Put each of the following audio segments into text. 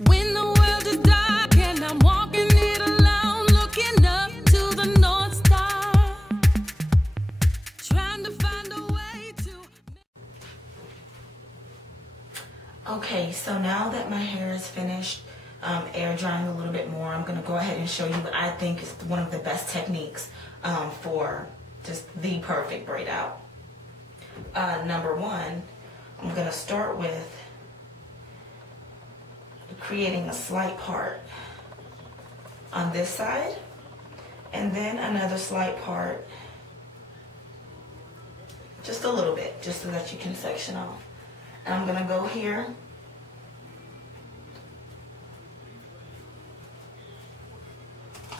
When the world is dark and I'm walking it alone, looking up to the North Star, trying to find a way to... Okay, so now that my hair is finished air drying a little bit more, I'm going to go ahead and show you what I think is one of the best techniques for just the perfect braid out. Number one, I'm going to start with creating a slight part on this side and then another slight part, just a little bit, just so that you can section off. And I'm going to go here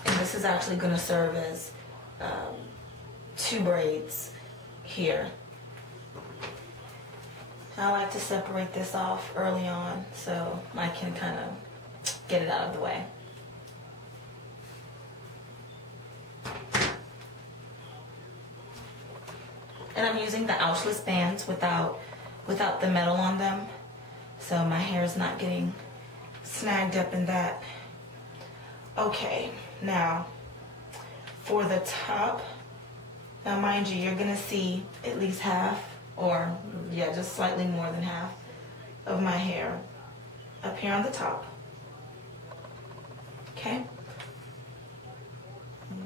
and this is actually going to serve as 2 braids here. I like to separate this off early on so I can kind of get it out of the way. And I'm using the ouchless bands without the metal on them, so my hair is not getting snagged up in that. Okay, now for the top, now mind you, you're gonna see at least half, or yeah, just slightly more than half of my hair up here on the top. Okay,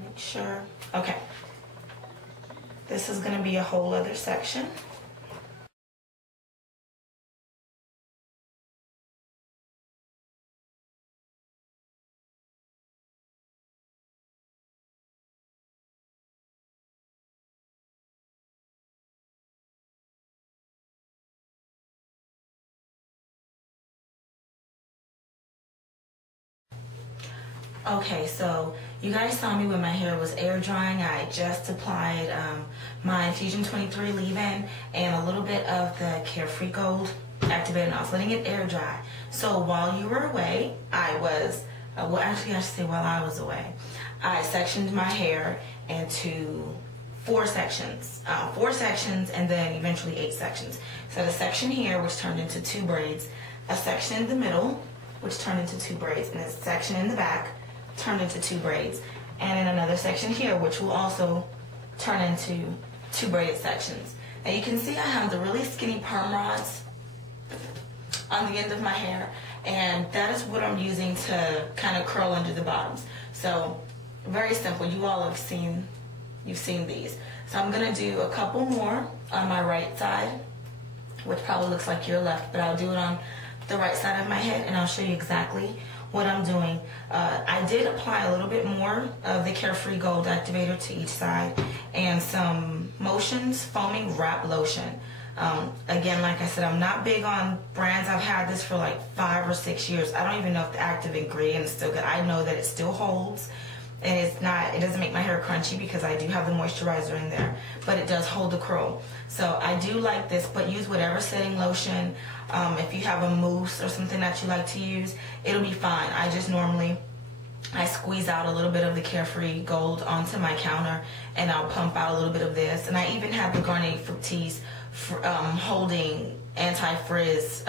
make sure. Okay, this is gonna be a whole other section. Okay, so you guys saw me when my hair was air drying. I just applied my Infusion 23 leave-in and a little bit of the Carefree Gold activator, and I was letting it air dry. So while you were away, I was, well actually I should say while I was away, I sectioned my hair into 4 sections. 4 sections and then eventually 8 sections. So the section here, which turned into 2 braids, a section in the middle, which turned into 2 braids, and a section in the back, turned into 2 braids, and in another section here which will also turn into 2 braided sections. Now you can see I have the really skinny perm rods on the end of my hair, and that is what I'm using to kind of curl under the bottoms. So very simple. You all have seen, you've seen these. So I'm gonna do a couple more on my right side, which probably looks like your left, but I'll do it on the right side of my head and I'll show you exactly what I'm doing. I did apply a little bit more of the Carefree Gold activator to each side and some Motions foaming wrap lotion. Again, like I said, I'm not big on brands. I've had this for like 5 or 6 years. I don't even know if the active ingredient is still good. I know that it still holds, and it doesn't make my hair crunchy because I do have the moisturizer in there, but it does hold the curl. So I do like this, but use whatever setting lotion. If you have a mousse or something that you like to use, it'll be fine. I just normally, I squeeze out a little bit of the Carefree Gold onto my counter and I'll pump out a little bit of this. And I even have the Garnier Fructis holding anti-frizz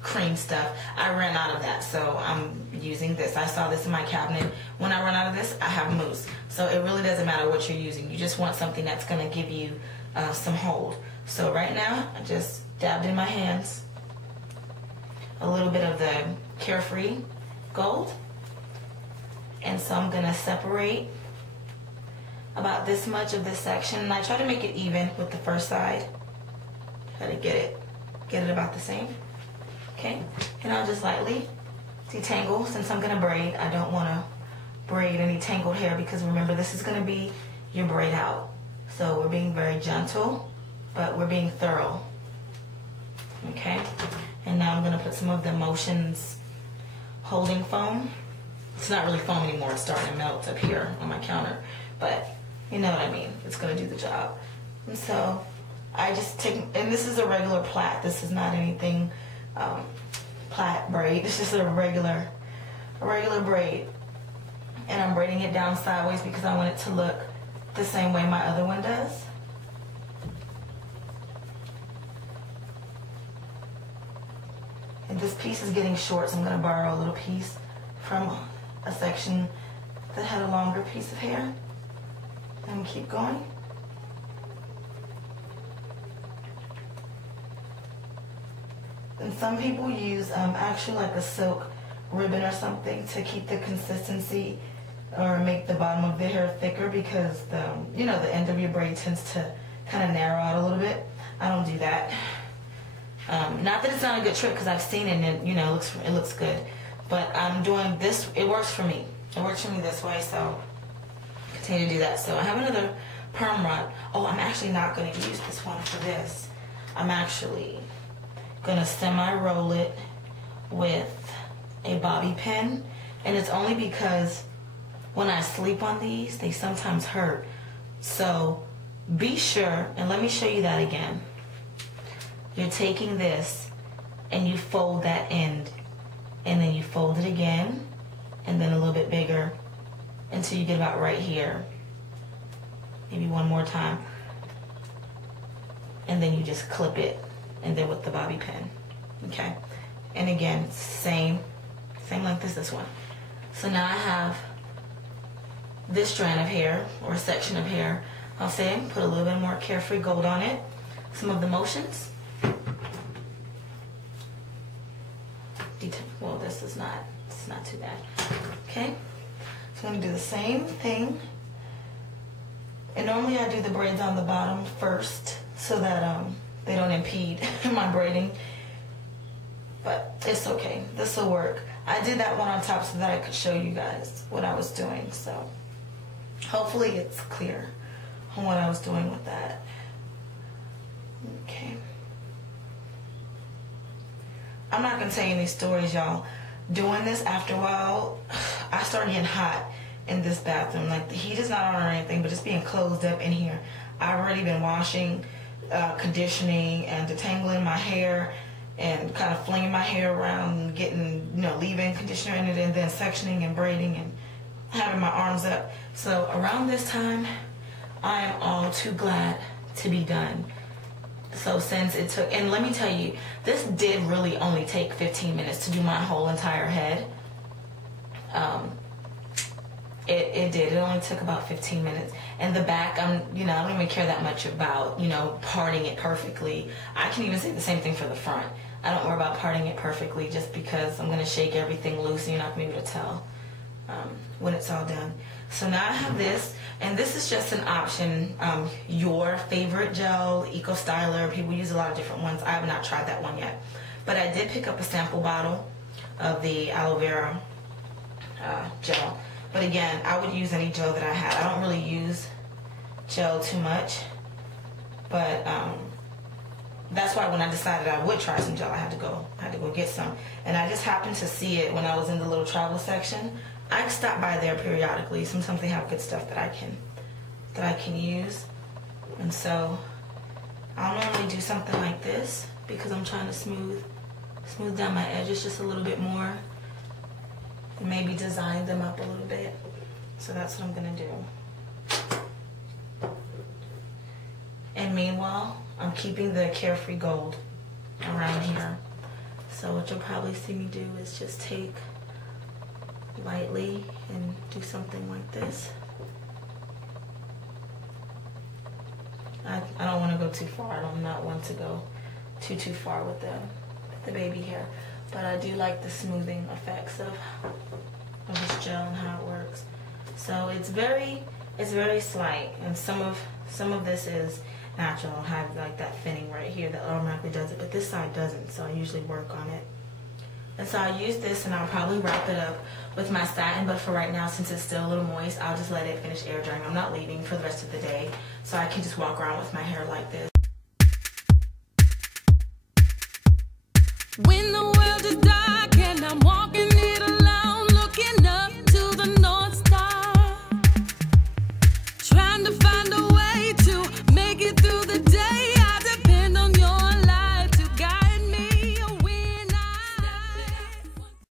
cream stuff. I ran out of that, so I'm using this. I saw this in my cabinet. When I run out of this, I have mousse. So it really doesn't matter what you're using. You just want something that's going to give you some hold. So right now, I just dabbed in my hands a little bit of the Carefree Gold. And so I'm going to separate about this much of this section. And I try to make it even with the first side. Try to get it about the same. Okay, and I'll just lightly detangle. Since I'm gonna braid, I don't wanna braid any tangled hair because remember, this is gonna be your braid out. So we're being very gentle, but we're being thorough. Okay, and now I'm gonna put some of the Motions holding foam. It's not really foam anymore, it's starting to melt up here on my counter, but you know what I mean, it's gonna do the job. And so I just take, and this is a regular plait. This is not anything plait braid. It's just a regular braid. And I'm braiding it down sideways because I want it to look the same way my other one does. And this piece is getting short, so I'm gonna borrow a little piece from a section that had a longer piece of hair, and keep going. And some people use actually like a silk ribbon or something to keep the consistency or make the bottom of the hair thicker, because the the end of your braid tends to kind of narrow out a little bit. I don't do that. Not that it's not a good trick, because I've seen it and it looks good. But I'm doing this. It works for me. It works for me this way, so continue to do that. So I have another perm rod. Oh, I'm actually not going to use this one for this. I'm actually going to semi-roll it with a bobby pin, and it's only because when I sleep on these, they sometimes hurt. So be sure, and let me show you that again. You're taking this and you fold that end, and then you fold it again, and then a little bit bigger until you get about right here. Maybe one more time. And then you just clip it, and then with the bobby pin. Okay? And again, same length as this one. So now I have this strand of hair, or a section of hair. I'll say, put a little bit more Carefree Gold on it. Some of the motions. Well, this is not, it's not too bad. Okay? So I'm going to do the same thing. And normally I do the braids on the bottom first so that they don't impede my braiding. But it's okay. This will work. I did that one on top so that I could show you guys what I was doing. So hopefully it's clear on what I was doing with that. Okay. I'm not going to tell you any stories, y'all. Doing this, after a while, I started getting hot in this bathroom. Like, the heat is not on or anything, but just being closed up in here. I've already been washing, conditioning, and detangling my hair, and kind of flinging my hair around, and getting, leave-in conditioner in it, and then sectioning and braiding and having my arms up. So around this time, I am all too glad to be done. So since it took, and let me tell you, this did really only take 15 minutes to do my whole entire head. It did. It only took about 15 minutes. And the back, I don't even care that much about, parting it perfectly. I can even say the same thing for the front. I don't worry about parting it perfectly, just because I'm going to shake everything loose and you're not going to be able to tell when it's all done. So now I have this, and this is just an option. Your favorite gel, Eco Styler, people use a lot of different ones. I have not tried that one yet. But I did pick up a sample bottle of the aloe vera gel. But again, I would use any gel that I had. I don't really use gel too much. But that's why when I decided I would try some gel, I had to go get some. And I just happened to see it when I was in the little travel section. I stop by there periodically. Sometimes they have good stuff that I can use. And so I'll normally do something like this, because I'm trying to smooth down my edges just a little bit more, and maybe design them up a little bit. So that's what I'm gonna do. And meanwhile, I'm keeping the Carefree Gold around here. So what you'll probably see me do is just take lightly and do something like this. I don't want to go too far. I don't not want to go too far with the baby hair, but I do like the smoothing effects of this gel and how it works. So it's very slight, and some of this is natural. I have like that thinning right here that automatically does it, but this side doesn't, so I usually work on it. And so I'll use this, and I'll probably wrap it up with my satin, but for right now, since it's still a little moist, I'll just let it finish air drying. I'm not leaving for the rest of the day, so I can just walk around with my hair like this. When the